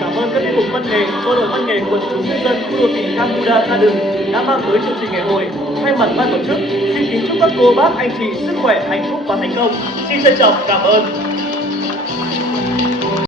Cảm ơn các tiết mục văn nghệ, câu lạc văn nghệ quần chúng nhân dân khu đô thị Gamuda Tha Đừng đã mang tới chương trình ngày hội. Thay mặt ban tổ chức, xin kính chúc các cô bác anh chị sức khỏe, hạnh phúc và thành công. Xin trân trọng cảm ơn.